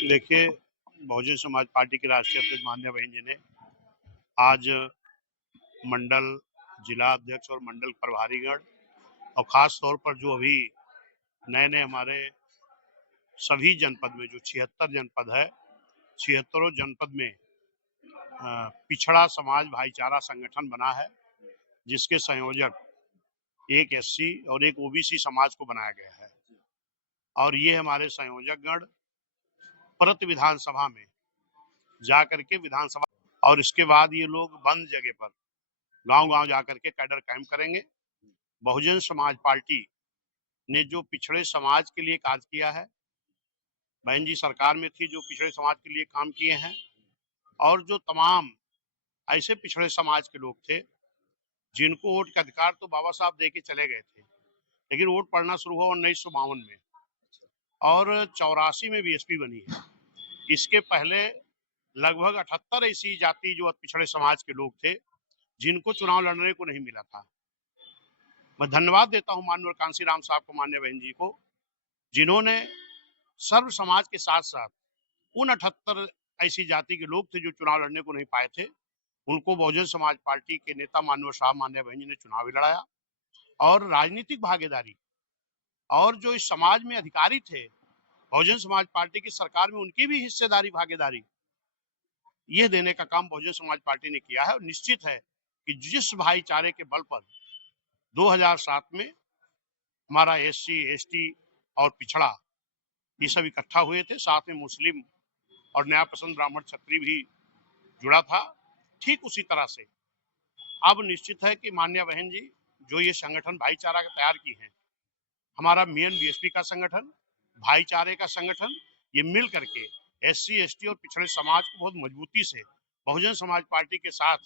देखिए, बहुजन समाज पार्टी के राष्ट्रीय अध्यक्ष माननीय बहन जी ने आज मंडल, जिला अध्यक्ष और मंडल प्रभारीगण और खास तौर पर जो अभी नए नए हमारे सभी जनपद में जो 76 जनपद है, 76 जनपद में पिछड़ा समाज भाईचारा संगठन बना है, जिसके संयोजक एक एससी और एक ओबीसी समाज को बनाया गया है। और ये हमारे संयोजक गण प्रति विधानसभा में जाकर के विधानसभा और इसके बाद ये लोग बंद जगह पर गांव-गांव जाकर के कैडर कैंप करेंगे। बहुजन समाज पार्टी ने जो पिछड़े समाज के लिए कार्य किया है, बहन जी सरकार में थी जो पिछड़े समाज के लिए काम किए हैं, और जो तमाम ऐसे पिछड़े समाज के लोग थे जिनको वोट का अधिकार तो बाबा साहब दे के चले गए थे, लेकिन वोट पड़ना शुरू हुआ 1952 में और 84 में बीएसपी बनी है। इसके पहले लगभग 78 ऐसी जाति जो पिछड़े समाज के लोग थे जिनको चुनाव लड़ने को नहीं मिला था। मैं धन्यवाद देता हूं माननीय कांसी राम साहब को, मान्य बहन जी को, जिन्होंने सर्व समाज के साथ साथ उन 78 ऐसी जाति के लोग थे जो चुनाव लड़ने को नहीं पाए थे, उनको बहुजन समाज पार्टी के नेता माननीय साहब मान्य बहन जी ने चुनाव लड़ाया। और राजनीतिक भागीदारी और जो इस समाज में अधिकारी थे बहुजन समाज पार्टी की सरकार में, उनकी भी हिस्सेदारी भागीदारी यह देने का काम बहुजन समाज पार्टी ने किया है। और निश्चित है कि जिस भाईचारे के बल पर 2007 में हमारा एससी, एसटी और पिछड़ा ये सब इकट्ठा हुए थे, साथ में मुस्लिम और न्याय पसंद ब्राह्मण क्षत्रिय भी जुड़ा था, ठीक उसी तरह से अब निश्चित है कि मान्य बहन जी जो ये संगठन भाईचारा का तैयार की है, हमारा मेन बीएसपी का संगठन, भाईचारे का संगठन, ये मिल करके एससी, एसटी और पिछड़े समाज को बहुत मजबूती से बहुजन समाज पार्टी के साथ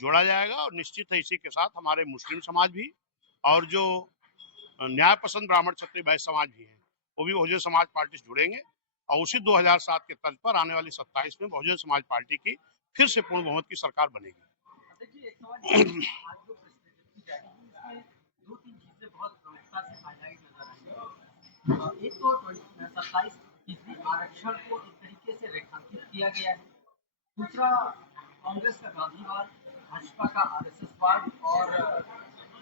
जोड़ा जाएगा। और निश्चित है इसी के साथ हमारे मुस्लिम समाज भी और जो न्याय पसंद ब्राह्मण क्षत्रिय वैश्य समाज भी है, वो भी बहुजन समाज पार्टी से जुड़ेंगे और उसी 2007 के तर्ज पर आने वाली 27 में बहुजन समाज पार्टी की फिर से पूर्ण बहुमत की सरकार बनेगी। देखिए, एक सवाल आज जो प्रेस की जाएगी उसमें दो तीन चीजें बहुत प्रमुखता से हाईलाइट नजर आएंगी। एक तो 27% आरक्षण को एक तरीके से रेखांकित किया गया है। दूसरा, कांग्रेस का गांधीवाद, भाजपा का आरएसएसवाद और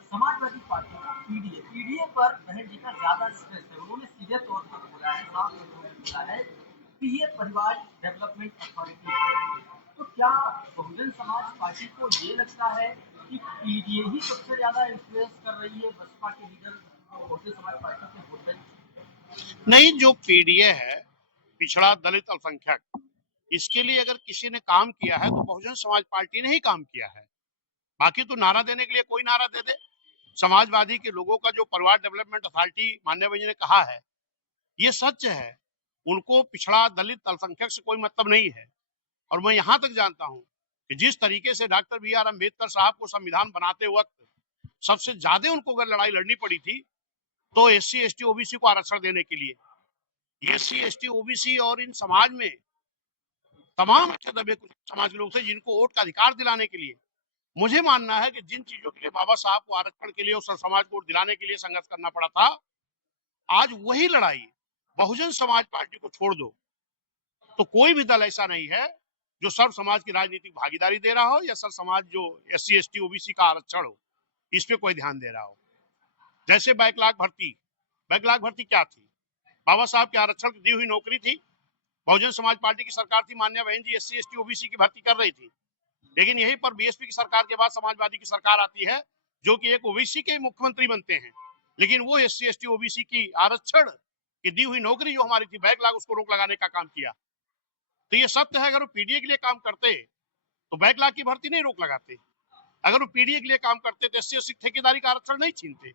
समाजवादी पार्टी का पीडीए पीडीए पर बहन जी का ज्यादा स्ट्रेस है। उन्होंने सीधे तौर पर बोला है, साफ शब्दों में बोला है कि ये परिवार डेवलपमेंट अथॉरिटी है। तो क्या बहुजन समाज पार्टी को ये लगता है कि पीडीए ही सबसे ज्यादा इन्फ्लुएंस कर रही है बसपा के लीडर बहुजन समाज पार्टी के वोट? नहीं, जो पीडीए है, पिछड़ा दलित अल्पसंख्यक, इसके लिए अगर किसी ने काम किया है तो बहुजन समाज पार्टी ने ही काम किया है। बाकी तो नारा देने के लिए कोई नारा दे दे। समाजवादी के लोगों का जो परिवार डेवलपमेंट अथॉरिटी माननीय बहन जी ने कहा है, ये सच है। उनको पिछड़ा दलित अल्पसंख्यक से कोई मतलब नहीं है। और मैं यहां तक जानता हूं कि जिस तरीके से डॉक्टर BR अम्बेडकर साहब को संविधान बनाते वक्त सबसे ज्यादा उनको अगर लड़ाई लड़नी पड़ी थी तो SC, ST, OBC को आरक्षण देने के लिए। SC, ST, OBC और इन समाज में तमाम अच्छे दबे समाज के लोग थे जिनको वोट का अधिकार दिलाने के लिए, मुझे मानना है कि जिन चीजों के लिए बाबा साहब को आरक्षण के लिए और समाज को दिलाने के लिए संघर्ष करना पड़ा था, आज वही लड़ाई बहुजन समाज पार्टी को छोड़ दो तो कोई भी दल ऐसा नहीं है जो सर्व समाज की राजनीतिक भागीदारी दे रहा हो या सर्व समाज जो SC, ST, OBC का आरक्षण हो इस पे कोई ध्यान दे रहा हो। जैसे बैकलॉग भर्ती क्या थी? बाबा साहब के आरक्षण की दी हुई नौकरी थी। बहुजन समाज पार्टी की सरकार थी, मान्य बहन जी SC, ST, OBC की भर्ती कर रही थी, लेकिन यहीं पर बीएसपी की सरकार के बाद समाजवादी की सरकार आती है जो कि एक ओबीसी के मुख्यमंत्री बनते हैं, लेकिन वो SC, ST, OBC की आरक्षण की दी हुई नौकरी जो हमारी थी बैकलॉग, उसको रोक लगाने का काम किया। तो ये सत्य है, अगर वो पीडीए के लिए काम करते तो बैकलॉग की भर्ती नहीं रोक लगाते। अगर वो पीडीए के लिए काम करते तो SC, ST ठेकेदारी का आरक्षण नहीं छीनते।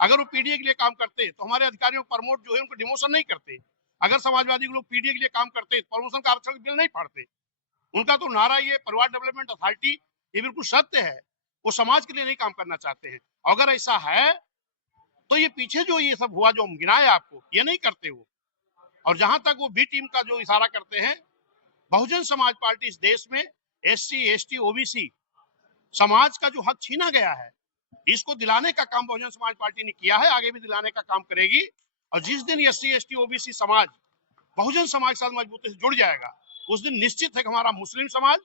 अगर वो पीडीए के लिए काम करते तो हमारे अधिकारियों को प्रमोट जो है उनको डिमोशन नहीं करते। अगर समाजवादी लोग पीडीए के लिए काम करते तो प्रमोशन का आरक्षण बिल नहीं फाड़ते। उनका तो नारा ये परिवार डेवलपमेंट अथॉरिटी, ये बिल्कुल सत्य है, वो समाज के लिए नहीं काम करना चाहते हैं। अगर ऐसा है तो ये पीछे जो ये सब हुआ जो हम गिनाए आपको, ये नहीं करते वो। और जहां तक वो बी टीम का जो इशारा करते हैं, बहुजन समाज पार्टी इस देश में SC, ST, OBC समाज का जो हक छीना गया है इसको दिलाने का काम बहुजन समाज पार्टी ने किया है, आगे भी दिलाने का काम करेगी। और जिस दिन SC, ST, OBC समाज बहुजन समाज के साथ मजबूती से जुड़ जाएगा, उस दिन निश्चित है कि हमारा मुस्लिम समाज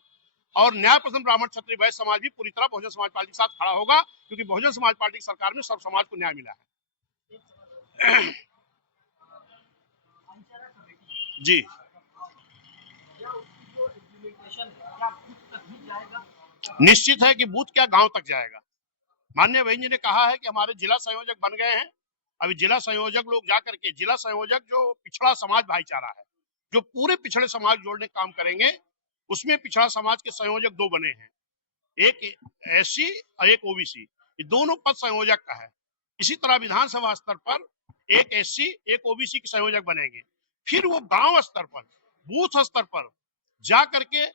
और न्याय पसंद ब्राह्मण क्षत्रिय वैश्य समाज भी पूरी तरह बहुजन समाज पार्टी के साथ खड़ा होगा, क्योंकि बहुजन समाज पार्टी की सरकार में सब समाज को न्याय मिला है। जी, निश्चित है कि बूथ क्या गांव तक जाएगा। माननीय बहन जी ने कहा है कि हमारे जिला संयोजक बन गए हैं। अभी जिला संयोजक लोग जाकर के, जिला संयोजक जो पिछड़ा समाज भाईचारा है, जो पूरे पिछड़े समाज जोड़ने का काम करेंगे, उसमें पिछड़ा समाज के संयोजक दो बने हैं, एक एससी और एक ओबीसी। ये दोनों पद संयोजक का है। इसी तरह विधानसभा स्तर पर एक एससी एक ओबीसी के संयोजक बनेंगे। फिर वो गांव स्तर पर, बूथ स्तर पर जा करके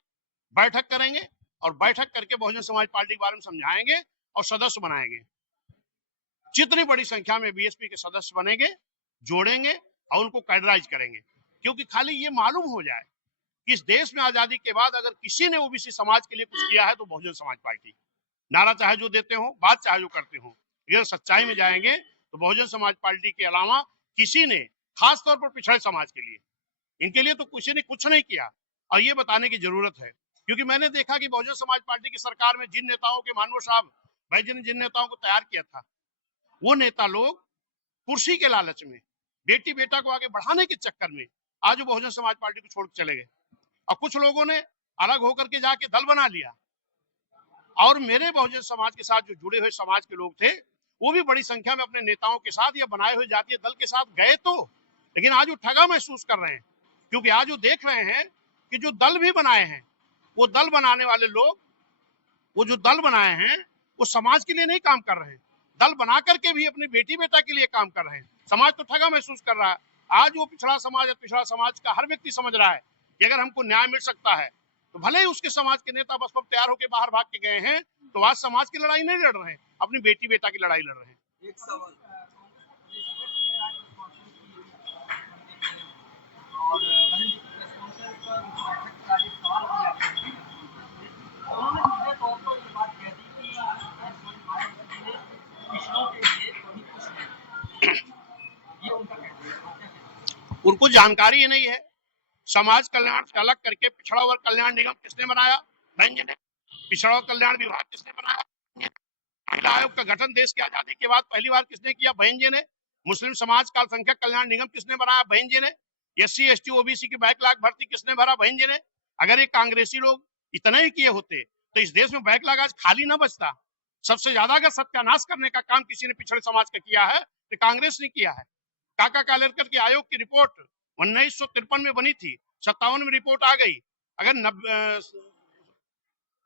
बैठक करेंगे और बैठक करके बहुजन समाज पार्टी के बारे में समझाएंगे और सदस्य बनाएंगे। जितनी बड़ी संख्या में बीएसपी के सदस्य बनेंगे, जोड़ेंगे और उनको कैडराइज करेंगे, क्योंकि खाली ये मालूम हो जाए कि इस देश में आजादी के बाद अगर किसी ने ओबीसी समाज के लिए कुछ किया है तो बहुजन समाज पार्टी। नारा चाहे जो देते हो, बात चाहे जो करते हो, अगर सच्चाई में जाएंगे तो बहुजन समाज पार्टी के अलावा किसी ने, खास तौर पर पिछड़े समाज के लिए, इनके लिए तो किसी ने कुछ नहीं किया। और ये बताने की जरूरत है, क्योंकि मैंने देखा कि बहुजन समाज पार्टी की सरकार में जिन नेताओं के, मानव साहब भाई जी ने जिन नेताओं को तैयार किया था, वो नेता लोग कुर्सी के लालच में, बेटी बेटा को आगे बढ़ाने के चक्कर में आज बहुजन समाज पार्टी को छोड़ के चले गए। और कुछ लोगों ने अलग होकर के जाके दल बना लिया। और मेरे बहुजन समाज के साथ जो जुड़े हुए समाज के लोग थे, वो भी बड़ी संख्या में अपने नेताओं के साथ या बनाए हुए जातीय दल के साथ गए तो, लेकिन आज वो ठगा महसूस कर रहे हैं, क्योंकि आज वो देख रहे हैं कि जो दल भी बनाए हैं, वो दल बनाने वाले लोग, वो जो दल बनाए हैं, वो समाज के लिए नहीं काम कर रहे हैं। दल बना करके भी अपनी बेटी बेटा के लिए काम कर रहे हैं। समाज तो ठगा महसूस कर रहा है। आज वो पिछड़ा समाज का हर व्यक्ति समझ रहा है कि अगर हमको न्याय मिल सकता है तो भले ही उसके समाज के नेता बस तैयार होकर बाहर भाग के गए हैं, तो आज समाज की लड़ाई नहीं लड़ रहे हैं, अपनी बेटी बेटा की लड़ाई लड़ रहे हैं। एक सवाल उनको जानकारी ही नहीं है। समाज कल्याण से अलग करके पिछड़ा वर्ग कल्याण निगम किसने बनाया? बहन जी ने। पिछड़ा वर्ग कल्याण विभाग किसने बनाया? महिला आयोग का गठन देश की आजादी के बाद पहली बार किसने किया? बहन जी ने। मुस्लिम समाज का अल्पसंख्यक कल्याण निगम किसने बनाया? बहन जी ने। एससी एसटी ओबीसी की बैकलॉग भर्ती किसने भरा? बहन जी ने। अगर ये कांग्रेसी लोग इतना ही किए होते तो इस देश में बैकलॉग आज खाली ना बचता। सबसे ज्यादा अगर सत्यानाश करने का काम किसी ने पिछड़े समाज का किया है तो कांग्रेस ने किया है। काका कालेलकर के आयोग की रिपोर्ट 1953 में बनी थी, 57 में रिपोर्ट आ गई। अगर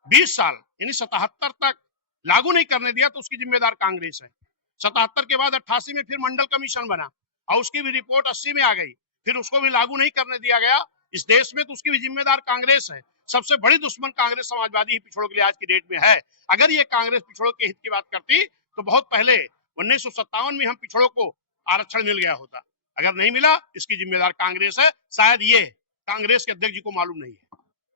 20 साल यानी 77 तक लागू नहीं करने दिया तो उसकी जिम्मेदार कांग्रेस है। 77 के बाद 88 में फिर मंडल कमीशन बना और उसकी भी रिपोर्ट 80 में आ गई, फिर उसको भी लागू नहीं करने दिया गया इस देश में, तो उसकी भी जिम्मेदार कांग्रेस है। सबसे बड़ी दुश्मन कांग्रेस समाजवादी ही पिछड़ों के लिए आज की डेट में है। अगर ये कांग्रेस पिछड़ों के हित की बात करती तो बहुत पहले 1957 में हम पिछड़ों को आरक्षण मिल गया होता। अगर नहीं मिला, इसकी जिम्मेदार कांग्रेस है। शायद ये कांग्रेस के अध्यक्ष जी को मालूम नहीं है।